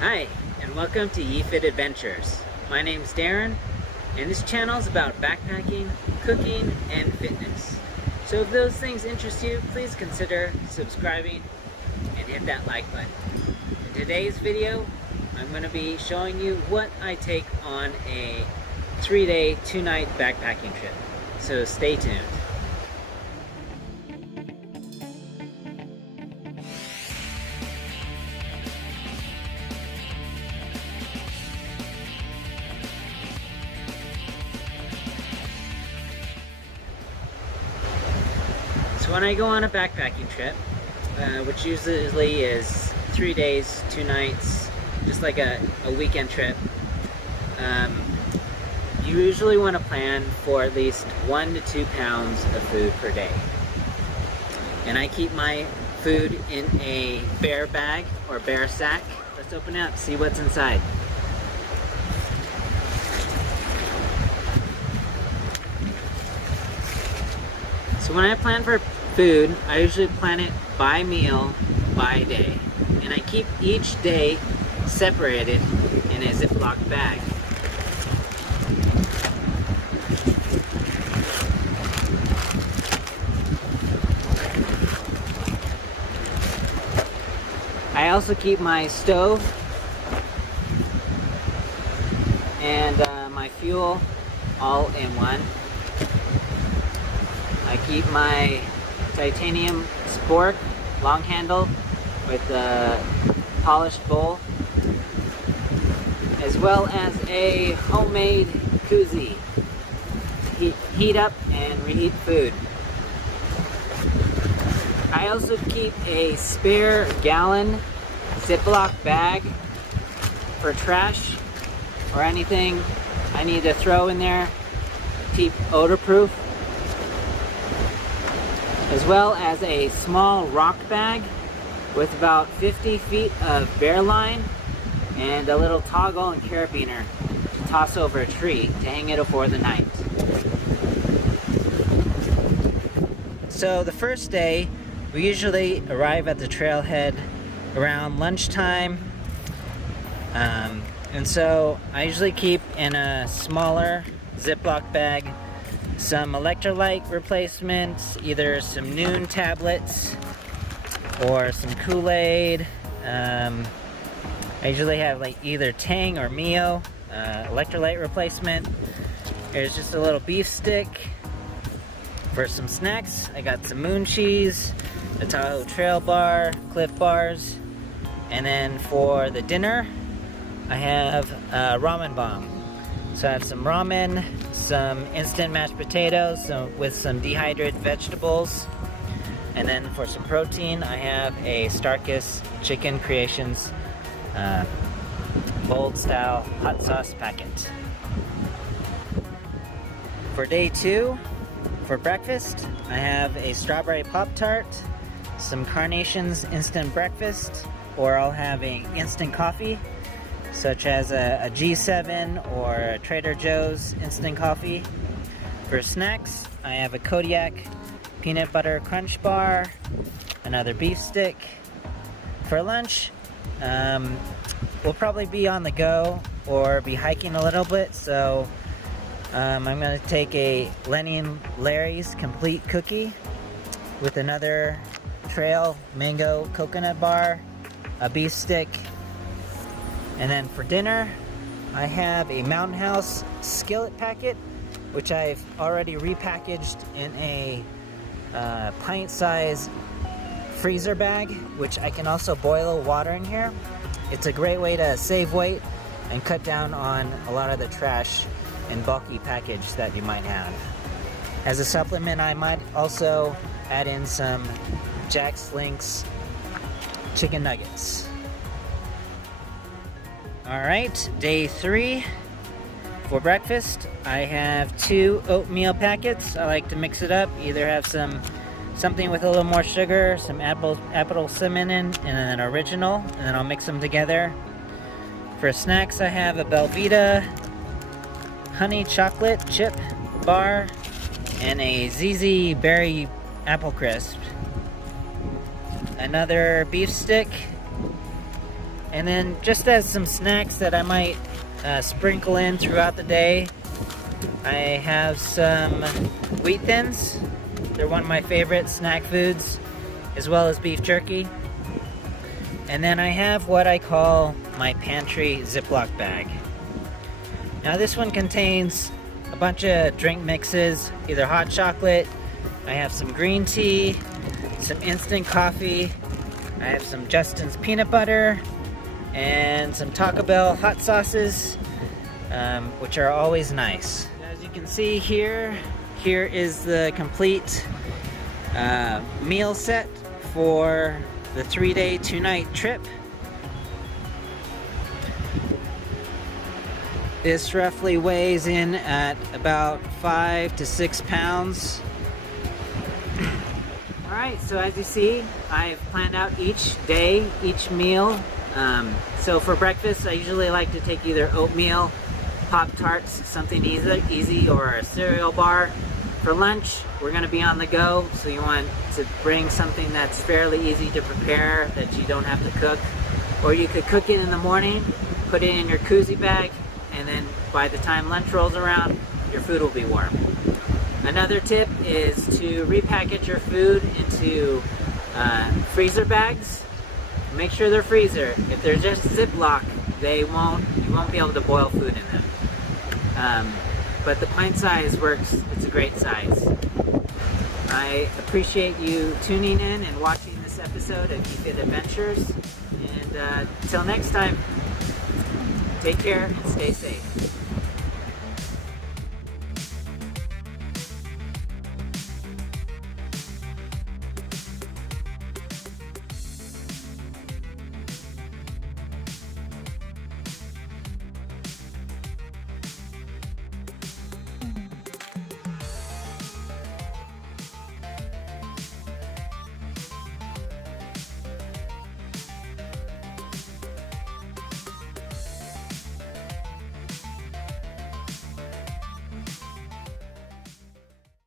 Hi, and welcome to YeFit Adventures. My name's Darren, and this channel is about backpacking, cooking, and fitness. So if those things interest you, please consider subscribing and hit that like button. In today's video, I'm going to be showing you what I take on a 3-day, 2-night backpacking trip. So stay tuned. So when I go on a backpacking trip, which usually is 3 days, 2 nights, just like a weekend trip, you usually want to plan for at least 1 to 2 pounds of food per day. And I keep my food in a bear bag or bear sack. Let's open it up, see what's inside. So when I plan for food, I usually plan it by meal, by day. And I keep each day separated in a Ziploc bag. I also keep my stove and my fuel all in one. I keep my titanium spork, long handle, with a polished bowl, as well as a homemade koozie. Heat up and reheat food. I also keep a spare gallon Ziploc bag for trash or anything I need to throw in there to keep odor-proof, as well as a small rock bag with about 50 feet of bear line and a little toggle and carabiner to toss over a tree to hang it for the night. So the first day, we usually arrive at the trailhead around lunchtime, and so I usually keep in a smaller Ziploc bag some electrolyte replacements, either some Noon tablets or some Kool-Aid. I usually have like either Tang or Mio electrolyte replacement. There's just a little beef stick. For some snacks, I got some moon cheese, a Tahoe Trail bar, Cliff bars, and then for the dinner, I have a ramen bomb. So I have some ramen, some instant mashed potatoes with some dehydrated vegetables, and then for some protein, I have a Starkist Chicken Creations bold style hot sauce packet. For day 2, for breakfast, I have a strawberry Pop-Tart, some Carnations instant breakfast, or I'll have a instant coffee, such as a G7 or a Trader Joe's instant coffee. For snacks, I have a Kodiak peanut butter crunch bar, another beef stick. For lunch, we'll probably be on the go or be hiking a little bit, so I'm going to take a Lenny and Larry's complete cookie with another trail mango coconut bar, a beef stick, and then for dinner I have a Mountain House skillet packet, which I've already repackaged in a pint-size freezer bag, which I can also boil water in here. It's a great way to save weight and cut down on a lot of the trash and bulky package that you might have. As a supplement, I might also add in some Jack's Links chicken nuggets. Alright, day 3. For breakfast, I have 2 oatmeal packets. I like to mix it up, either have something with a little more sugar, some apple cinnamon, and an original, and then I'll mix them together. For snacks, I have a Belvita honey chocolate chip bar and a ZZ berry apple crisp. Another beef stick, And then just as some snacks that I might sprinkle in throughout the day, I have some wheat thins. They're one of my favorite snack foods, as well as beef jerky. And then I have what I call my Pantry Ziploc Bag. Now this one contains a bunch of drink mixes, either hot chocolate, I have some green tea, some instant coffee, I have some Justin's peanut butter, and some Taco Bell hot sauces, which are always nice. As you can see here is the complete meal set for the 3-day, 2-night trip. This roughly weighs in at about 5 to 6 pounds. Alright, so as you see, I've planned out each day, each meal. So for breakfast, I usually like to take either oatmeal, Pop-Tarts, something easy, or a cereal bar. For lunch, we're going to be on the go, so you want to bring something that's fairly easy to prepare, that you don't have to cook. Or you could cook it in the morning, put it in your koozie bag, and then by the time lunch rolls around, your food will be warm. Another tip is to repackage your food into freezer bags. Make sure they're freezer. If they're just Ziploc, you won't be able to boil food in them. But the pint size works. It's a great size. I appreciate you tuning in and watching this episode of Keep It Adventures. And until next time, take care and stay safe.